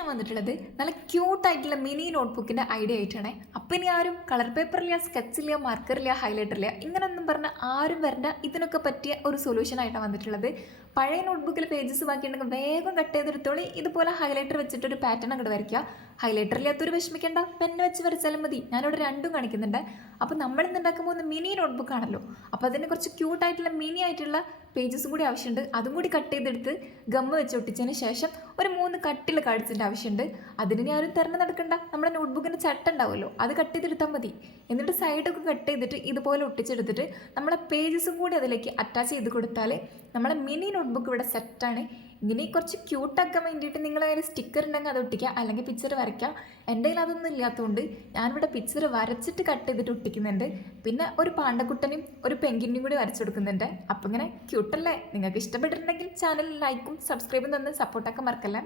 ഞാൻ വന്നിട്ടുള്ളത് നല്ല ക്യൂട്ടായിട്ടുള്ള മിനി നോട്ട്ബുക്കിൻ്റെ ഐഡിയ ആയിട്ടാണ്. അപ്പം ഇനി ആരും കളർ പേപ്പറില്ല, സ്കെച്ചില്ല, മാർക്കറില്ല, ഹൈലൈറ്ററില്ല ഇങ്ങനൊന്നും പറഞ്ഞാൽ ആരും വരണ്ട. ഇതിനൊക്കെ പറ്റിയ ഒരു സൊല്യൂഷൻ ആയിട്ടാണ് വന്നിട്ടുള്ളത്. പഴയ നോട്ട്ബുക്കിൽ പേജസ് ബാക്കിയുണ്ടെങ്കിൽ വേഗം കട്ട് ചെയ്തെടുത്തോളി. ഇതുപോലെ ഹൈലൈറ്റർ വെച്ചിട്ടൊരു പാറ്റേൺ അങ്ങോട്ട് വരയ്ക്കുക. ഹൈലൈറ്ററില്ലാത്തൊരു വിഷമിക്കേണ്ട, പെന്ന് വെച്ച് വരച്ചാലും മതി. ഞാനിവിടെ രണ്ടും കാണിക്കുന്നുണ്ട്. അപ്പോൾ നമ്മൾ ഇന്ന് ഉണ്ടാക്കാൻ പോകുന്ന മിനി നോട്ട്ബുക്ക് ആണല്ലോ, അപ്പോൾ അതിന് കുറച്ച് ക്യൂട്ടായിട്ടുള്ള മിനി ആയിട്ടുള്ള പേജസും കൂടി ആവശ്യമുണ്ട്. അതും കൂടി കട്ട് ചെയ്തെടുത്ത് ഗമ്മ് വെച്ച് ഒട്ടിച്ചതിന് ശേഷം ഒരു 3 കട്ടിയുള്ള കാർഡ്സിൻ്റെ ആവശ്യമുണ്ട്. അതിന് ഞാൻ ആരും തിരഞ്ഞു നടക്കണ്ട, നമ്മുടെ നോട്ട്ബുക്കിൻ്റെ ചട്ട ഉണ്ടാവുമല്ലോ അത് കട്ട് ചെയ്തെടുത്താൽ മതി. എന്നിട്ട് സൈഡൊക്കെ കട്ട് ചെയ്തിട്ട് ഇതുപോലെ ഒട്ടിച്ചെടുത്തിട്ട് നമ്മളെ പേജസും കൂടി അതിലേക്ക് അറ്റാച്ച് ചെയ്ത് കൊടുത്താൽ നമ്മളെ മിനി നോട്ട്ബുക്ക് ഇവിടെ സെറ്റാണ്. ഇങ്ങനെ കുറച്ച് ക്യൂട്ടാക്കാൻ വേണ്ടിയിട്ട് നിങ്ങളെ കയ്യിൽ സ്റ്റിക്കർ ഉണ്ടെങ്കിൽ അത് ഒട്ടിക്കുക, അല്ലെങ്കിൽ പിക്ചർ വരയ്ക്കാം. എൻ്റെ കയ്യിൽ അതൊന്നും ഇല്ലാത്തതുകൊണ്ട് ഞാനിവിടെ പിക്ചർ വരച്ചിട്ട് കട്ട് ചെയ്തിട്ട് ഒട്ടിക്കുന്നുണ്ട്. പിന്നെ ഒരു പാണ്ടക്കുട്ടനും ഒരു പെങ്കിനും കൂടി വരച്ചു കൊടുക്കുന്നുണ്ട്. അപ്പം ഇങ്ങനെ ക്യൂട്ടല്ലേ? നിങ്ങൾക്ക് ഇഷ്ടപ്പെട്ടിട്ടുണ്ടെങ്കിൽ ചാനൽ ലൈക്കും സബ്സ്ക്രൈബും തന്ന് സപ്പോർട്ടാക്കാൻ മറക്കല്ലേ.